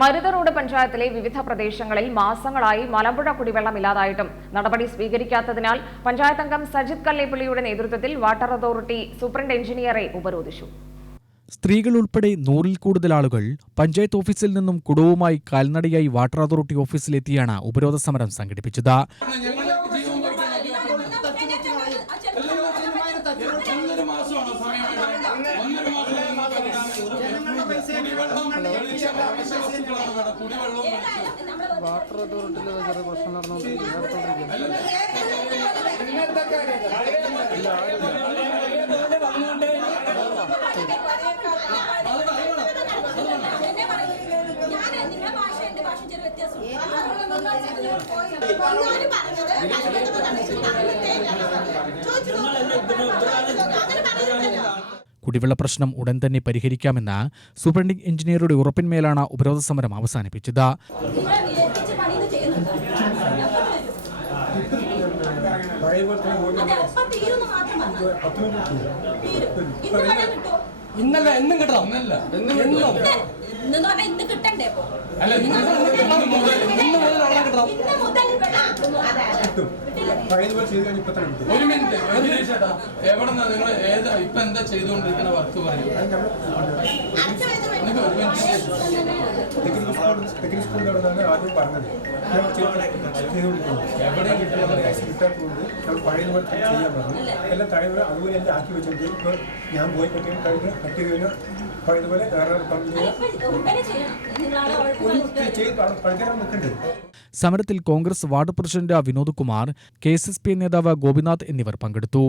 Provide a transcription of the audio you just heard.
മരുതറോഡ് പഞ്ചായത്തിലെ വിവിധ പ്രദേശങ്ങളിൽ മാസങ്ങളായി മലമ്പുഴ കുടിവെള്ളമില്ലാതായിട്ടും നടപടി സ്വീകരിക്കാത്തതിനാൽ പഞ്ചായത്ത് അംഗം സജിത് കല്ലേപ്പള്ളിയുടെ നേതൃത്വത്തിൽ വാട്ടർ അതോറിറ്റി സൂപ്രണ്ട് എഞ്ചിനീയറെ ഉപരോധിച്ചു. സ്ത്രീകൾ ഉൾപ്പെടെ 100-ൽ കൂടുതൽ ആളുകൾ പഞ്ചായത്ത് ഓഫീസിൽ നിന്നും കുടവുമായി കാൽനടയായി വാട്ടർ അതോറിറ്റി ഓഫീസിലെത്തിയാണ് ഉപരോധ സമരം സംഘടിപ്പിച്ചത്. വാട്ടർ അതോറിറ്റിയിലെ ചെറിയ പ്രശ്നം കുടിവെള്ള പ്രശ്നം ഉടൻ തന്നെ പരിഹരിക്കാമെന്ന് സൂപ്രണ്ടിംഗ് എഞ്ചിനീയറുടെ ഉറപ്പിന്മേലാണ് ഉപരോധ സമരം അവസാനിപ്പിച്ചത്. ഇന്നല്ല എന്നും കിട്ടണം. ഒരു മിനിറ്റ് എവിടെ നിങ്ങൾ ഇപ്പൊ എന്താ ചെയ്തുകൊണ്ടിരിക്കുന്ന വർക്ക് പറയും. ആദ്യം പറഞ്ഞത് എവിടെ പഴയതുപോലെ ചെയ്യാൻ പറഞ്ഞു. എല്ലാം തഴവ് അതുപോലെ എല്ലാം ആക്കി വെച്ചിട്ട് ഇപ്പോൾ ഞാൻ പോയി കട്ട് ചെയ്ത് കഴിഞ്ഞാൽ പഴയതുപോലെ സമരത്തിൽ Congress ward president Vinod Kumar, KSSP നേതാവ് ഗോപിനാഥ് എന്നിവർ പങ്കെടുത്തു.